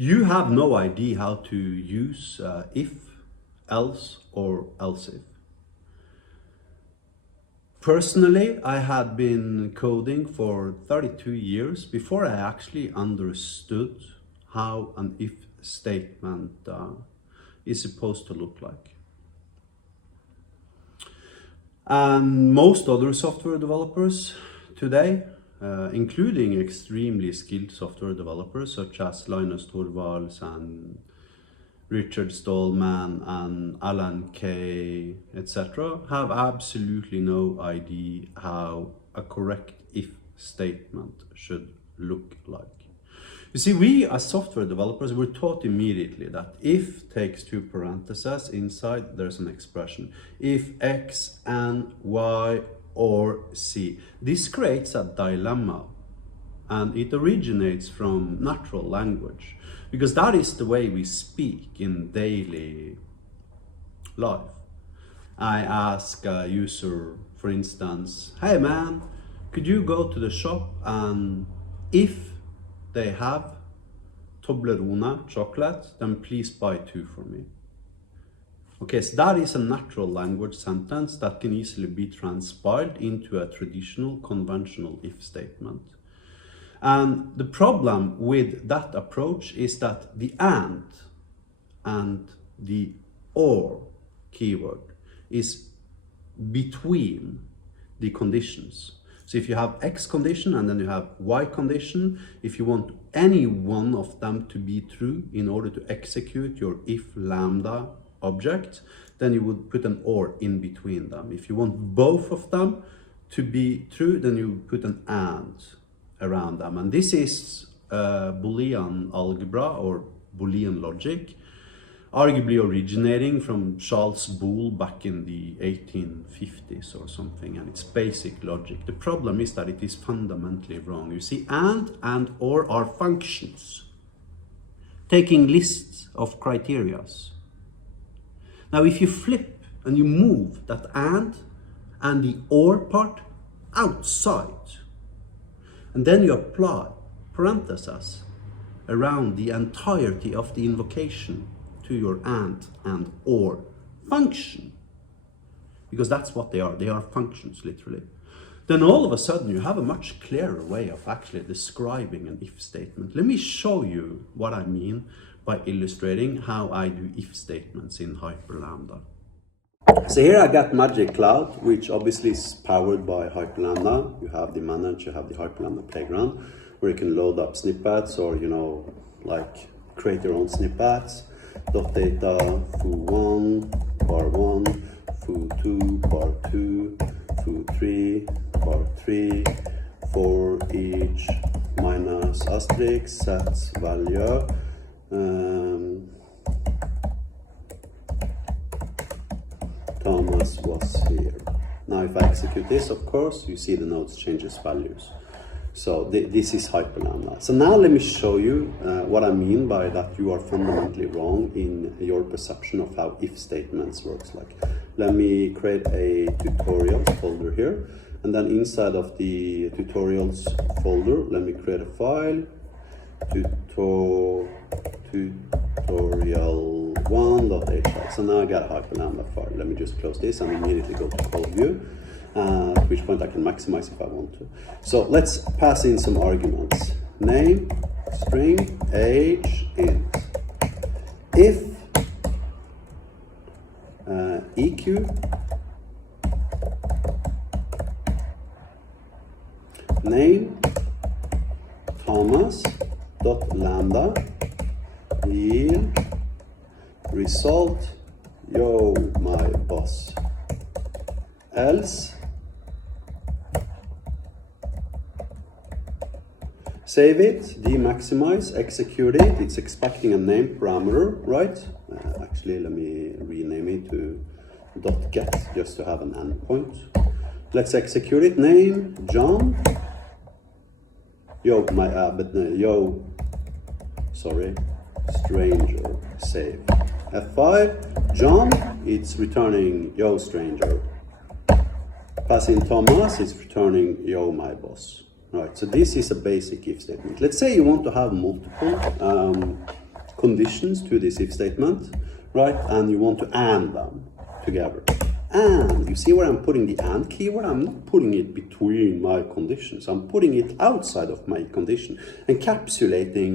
You have no idea how to use if, else, or else if. Personally, I had been coding for 32 years before I actually understood how an if statement is supposed to look like. And most other software developers today, including extremely skilled software developers such as Linus Torvalds and Richard Stallman and Alan Kay, etc., have absolutely no idea how a correct if statement should look like. You see, we as software developers were taught immediately that if takes two parentheses, inside there's an expression. If X and Y or C. This creates a dilemma, and it originates from natural language, because that is the way we speak in daily life. I ask a user, for instance, hey man, could you go to the shop and if they have Toblerone chocolate, then please buy 2 for me. Okay, so that is a natural language sentence that can easily be transpiled into a traditional conventional if statement. And the problem with that approach is that the and the or keyword is between the conditions. So if you have X condition and then you have Y condition, if you want any one of them to be true in order to execute your if lambda object, then you would put an or in between them. If you want both of them to be true, then you put an and around them. And this is Boolean algebra or Boolean logic, arguably originating from Charles Boole back in the 1850s or something, and it's basic logic. The problem is that it is fundamentally wrong. You see, and or are functions taking lists of criterias. Now if you flip and you move that and the or part outside, and then you apply parentheses around the entirety of the invocation to your and or function, because that's what they are functions literally, then all of a sudden you have a much clearer way of actually describing an if statement. Let me show you what I mean by illustrating how I do if statements in Hyperlambda. So here I got Magic Cloud, which obviously is powered by Hyperlambda. You have the manage, you have the Hyperlambda playground, where you can load up snippets or, you know, like create your own snippets. Dot data, foo1, bar1, foo2, bar2, foo3, bar3, for each minus asterisk, set value. Thomas was here. Now if I execute this, of course, you see the nodes changes values. So this is Hyperlambda. So now let me show you what I mean by that you are fundamentally wrong in your perception of how if statements works like. Let me create a tutorials folder here, and then inside of the tutorials folder, let me create a file, tutorial1.hl. So now I got a Hyperlambda file. Let me just close this and immediately go to code view. At which point I can maximize if I want to. So let's pass in some arguments. Name, string, age, int. If EQ, name, Thomas, dot lambda, yield, result, yo, my boss. Else, save it, demaximize, execute it. It's expecting a name parameter, right? Actually, let me rename it to .get just to have an endpoint. Let's execute it. Name, John. Stranger, save. F5, John, it's returning yo, stranger. Passing Thomas, it's returning yo, my boss. Right, so this is a basic if statement. Let's say you want to have multiple conditions to this if statement, right? And you want to AND them together. And you see where I'm putting the AND keyword? I'm not putting it between my conditions. I'm putting it outside of my condition, encapsulating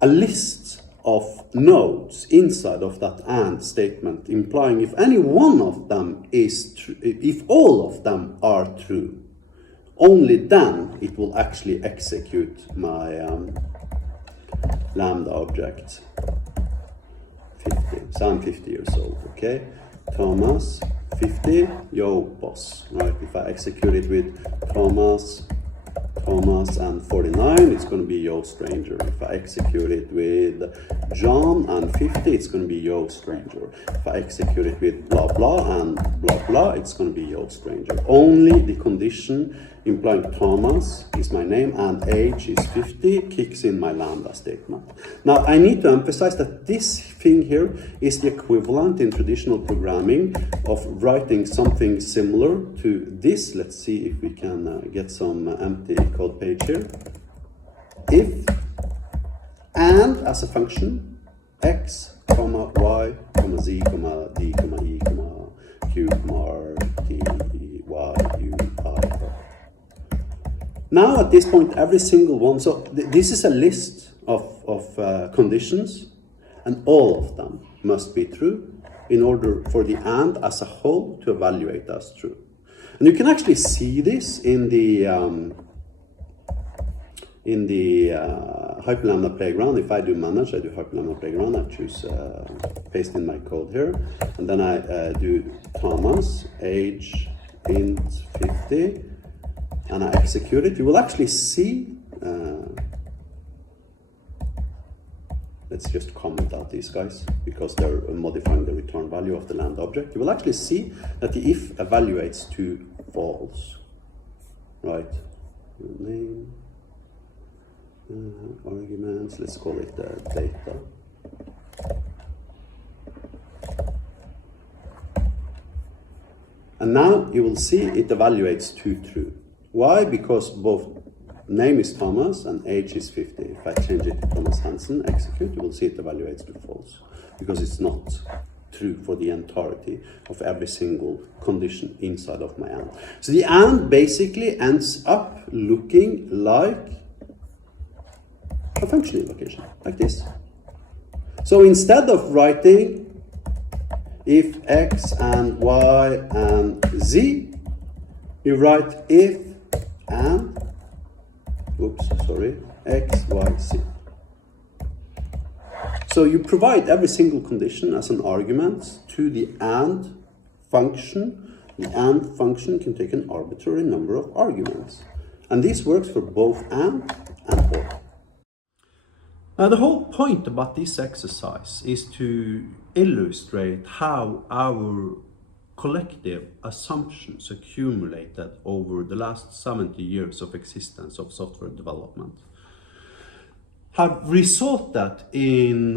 a list of nodes inside of that AND statement, implying if any one of them is true, if all of them are true, only then it will actually execute my lambda object 50. So I'm 50 years old, okay? Thomas, 50, yo boss, right? If I execute it with Thomas and 49, it's going to be yo stranger. If I execute it with John and 50, it's going to be yo stranger. If I execute it with blah blah and blah blah, it's going to be yo stranger. Only the condition implying Thomas is my name and age is 50 kicks in my lambda statement. Now I need to emphasize that this thing here is the equivalent in traditional programming of writing something similar to this. Let's see if we can get some empty code page here. If and as a function x, comma y, comma z, comma d, comma e, comma q, comma r, t, y, u, I, r. Now at this point, every single one, so this is a list of conditions, and all of them must be true in order for the AND as a whole to evaluate as true. And you can actually see this in the hyperlambda playground. If I do manage, I do hyperlambda playground, I choose paste in my code here, and then I do Thomas, age, int 50, and I execute it. You will actually see, let's just comment out these guys because they're modifying the return value of the lambda object. You will actually see that the if evaluates to false, right? Name, arguments, let's call it data. And now you will see it evaluates to true. Why? Because both name is Thomas and age is 50. If I change it to Thomas Hansen, execute, you will see it evaluates to false because it's not true for the entirety of every single condition inside of my AND. So the AND basically ends up looking like a function invocation, like this. So instead of writing if x and y and z, you write if and, x, y, z. So you provide every single condition as an argument to the AND function. The AND function can take an arbitrary number of arguments. And this works for both AND and OR. Now the whole point about this exercise is to illustrate how our collective assumptions accumulated over the last 70 years of existence of software development have resulted in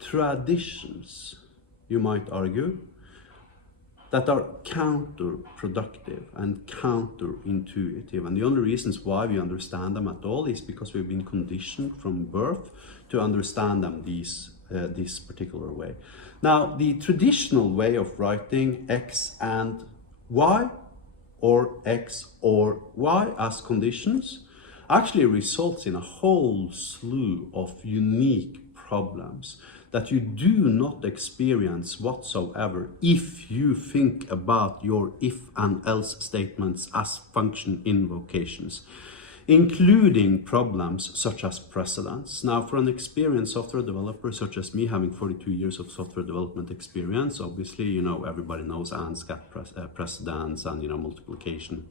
traditions, you might argue, that are counterproductive and counterintuitive. And the only reasons why we understand them at all is because we've been conditioned from birth to understand them this particular way. Now, the traditional way of writing x and y, or x or y as conditions, actually results in a whole slew of unique problems that you do not experience whatsoever if you think about your if and else statements as function invocations, including problems such as precedence. Now, for an experienced software developer such as me, having 42 years of software development experience, obviously, everybody knows AND's got precedence, and, multiplication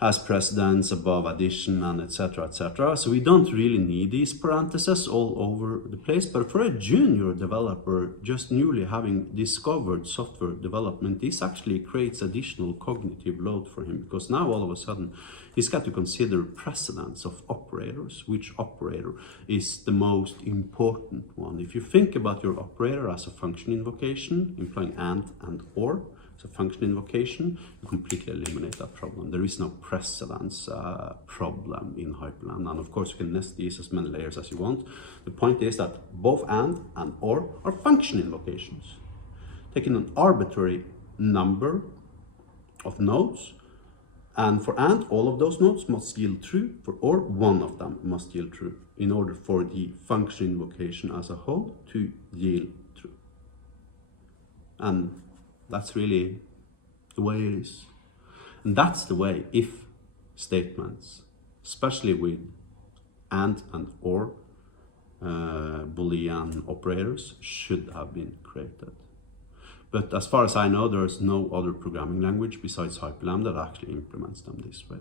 has precedence above addition, and etc, etc. So we don't really need these parentheses all over the place. But for a junior developer just newly having discovered software development, this actually creates additional cognitive load for him, because now all of a sudden he's got to consider precedence of operators. Which operator is the most important one? If you think about your operator as a function invocation implying AND and OR, as a function invocation, you completely eliminate that problem. There is no precedence problem in Hyperland, and of course you can nest these as many layers as you want. The point is that both and or are function invocations. Taking an arbitrary number of nodes, and for and, all of those nodes must yield true, for or, one of them must yield true, in order for the function invocation as a whole to yield true. And that's really the way it is. And that's the way if statements, especially with and or Boolean operators, should have been created. But as far as I know, there is no other programming language besides Hyperland that actually implements them this way.